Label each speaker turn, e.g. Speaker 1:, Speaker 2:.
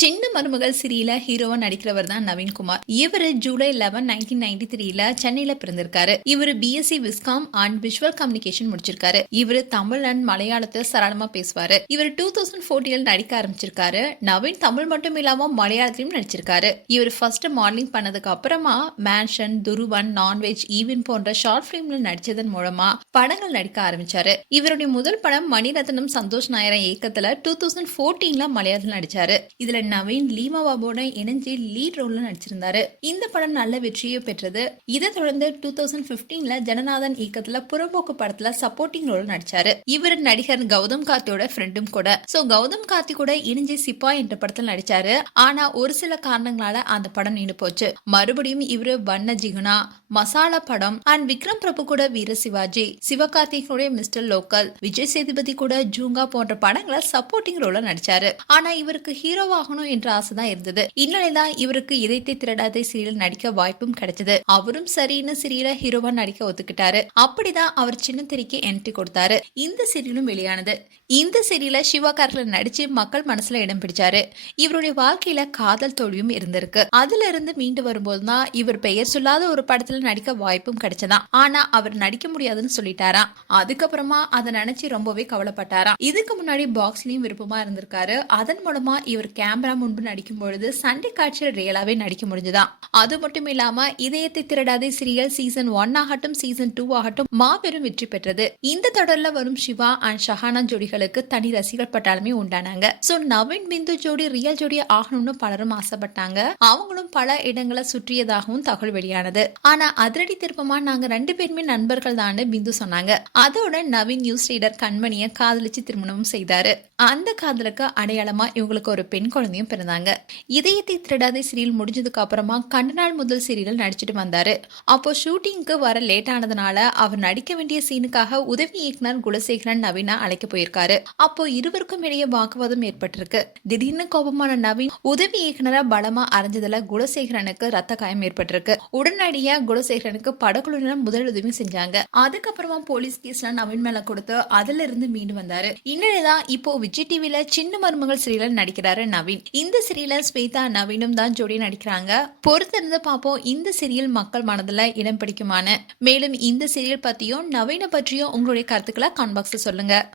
Speaker 1: சின்ன மருமகள் சிறியில ஹீரோவா நடிக்கிறவர் தான் நவீன்குமார். இவர் ஜூலை லெவன் நைன்டீன் நைன்டி த்ரீல சென்னையில பிறந்திருக்காரு. இவர் BSc viscom and visual communication முடிச்சிருக்காரு. இவர் தமிழ் அண்ட் மலையாளத்தை சரளமா பேசுவாரு. இவர் டூ தௌசண்ட் ஃபோர்டீன்ல நடிக்க ஆரம்பிச்சிருக்காரு. நவீன் தமிழ் மட்டும் இல்லாம மலையாளத்திலும் நடிச்சிருக்காரு. இவர் ஃபர்ஸ்ட் மாடலிங் பண்ணதுக்கு அப்புறமா மேன்ஷன் துருவன் நான்வெஜ் ஈவின் போன்ற ஷார்ட் பிலிம்ல நடிச்சதன் மூலமா படங்கள் நடிக்க ஆரம்பிச்சாரு. இவருடைய முதல் படம் மணிரத்னம் சந்தோஷ் நாயரன் இயக்கத்துல டூ தௌசண்ட் ஃபோர்டீன்ல மலையாளத்தில் நடிச்சாரு. இதுல நவீன் லீமா பாபோட இணைஞ்சு லீட் ரோல்ல நடிச்சிருந்தாரு. இந்த படம் நல்ல வெற்றியை பெற்றது. இதை தொடர்ந்து டூ தௌசண்ட் பிப்டீன்ல ஜனநாதன் இயக்கத்துல புறம்போக்கு படத்துல சப்போர்ட்டிங் ரோல் நடிச்சாரு. இவர் நடிகர் கௌதம் கார்த்தியோட ஃப்ரெண்டும் கூட. சோ கௌதம் கார்த்தி கூட இணைஞ்சு சிப்பா என்ற படத்துல நடிச்சாரு. ஆனா ஒரு சில காரணங்களால அந்த படம் நின்று போச்சு. மறுபடியும் இவரு வண்ண ஜிகுனா மசாலா படம் அண்ட் விக்ரம் பிரபு கூட வீர சிவாஜி சிவகார்த்திகனுடைய மிஸ்டர் லோக்கல் விஜய் சேதுபதி கூட ஜூங்கா போன்ற படங்களை சப்போர்ட்டிங் ரோல நடிச்சாரு. ஆனா இவருக்கு ஆகணும் என்ற ஆசை தான் இருந்தது. இந்நிலைதான் இவருக்கு இதயத்தை திரடாத சீரியல் நடிக்க வாய்ப்பும் கிடைச்சது. அவரும் சரின்னு சீரியல ஹீரோவா நடிக்க ஒத்துக்கிட்டாரு. அப்படிதான் அவர் சின்ன திரைக்கு என்ட்ரி கொடுத்தாரு. இந்த சீரியலும் வெளியானது. இந்த சீரியல சிவா காரில் நடிச்சு மக்கள் மனசுல இடம் பிடிச்சாரு. இவருடைய வாழ்க்கையில காதல் தோல்வியும் இருந்திருக்கு. அதுல இருந்து மீண்டு வரும்போது தான் இவர் பெயர் சொல்லாத ஒரு படத்துல நடிக்க வாய்ப்பும் கிடைச்சதாம். ஆனா அவர் நடிக்க முடியாதுன்னு சொல்லிட்டாராம். அதுக்கப்புறமா அதை நினைச்சு ரொம்பவே கவலைப்பட்டாராம். இதுக்கு முன்னாடி பாக்ஸ்லயும் விருப்பமா இருந்திருக்காரு. அதன் மூலமா இவர் கேமரா முன்பு நடிக்கும் பொழுது சண்டை காட்சியில் ரியலாவே நடிக்க முடிஞ்சுதான் அது மட்டும் இல்லாம Idhayathai Thiradathe serial season one ஆகட்டும் சீசன் டூ ஆகட்டும் மாபெரும் வெற்றி பெற்றது. இந்த தொடர்ல வரும் சிவா அண்ட் ஷஹானா ஜோடிகளுக்கு தனி ரசிகர் பட்டாலுமே உண்டானாங்க. சோ நவீன் பிந்து ஜோடி ரியல் ஜோடி ஆகணும்னு பலரும் ஆசைப்பட்டாங்க. அவங்களும் பல இடங்களை சுற்றியதாகவும் தகவல் வெளியானது. ஆனா அதிரடி திருப்பமா நாங்க ரெண்டு பேருமே நண்பர்கள் தான் பிந்து சொன்னாங்க. அதோட நவீன் நியூஸ் ரீடர் கண்மணியை காதலிச்சு திருமணமும் செய்தாரு. அந்த காதலுக்கு அடையாளமா இவங்களுக்கு ஒரு பெண் குழந்தையும் பிறந்தாங்க. இதயத்தை திருடாதே சீரியல் முடிஞ்சதுக்கு அப்புறமா கண்ட நாள் முதல் சீரியல் நடிச்சிட்டு வந்தாரு. அப்போ ஷூட்டிங்க்கு வர லேட் ஆனதுனால அவர் நடிக்க வேண்டிய சீனுக்காக உதவி இயக்குனர் குலசேகரன் நவீனா அழைக்க போயிருக்காரு. அப்போ இருவருக்கும் இடையே வாக்குவாதம் ஏற்பட்டிருக்கு. திடீர்னு கோபமான நவீன் உதவி இயக்குனரா பலமா அரைஞ்சதுல குலசேகரனுக்கு ரத்த காயம் ஏற்பட்டிருக்கு. உடனடியா குலசேகரனுக்கு படக்குழுவினர் முதலுதவி செஞ்சாங்க. அதுக்கப்புறமா போலீஸ் கேஸ்ல நவீன் மேல கொடுத்து அதுல இருந்து மீண்டு வந்தாரு. இந்நிலைதான் இப்போ விஜய் டிவியில சின்ன மருமகள் சீரியல் நடிக்கிறாரு நவீன். இந்த சீரியல ஸ்வேதா நவீனும் தான் ஜோடி நடிக்கிறாங்க. பொறுத்திருந்து பார்ப்போம் இந்த சீரியல் மக்கள் மனதில் இடம் பிடிக்குமான மேலும் இந்த சீரியல் பத்தியும் நவீன பற்றியும் உங்களுடைய கருத்துக்களை கான்பாக்ஸ் சொல்லுங்க.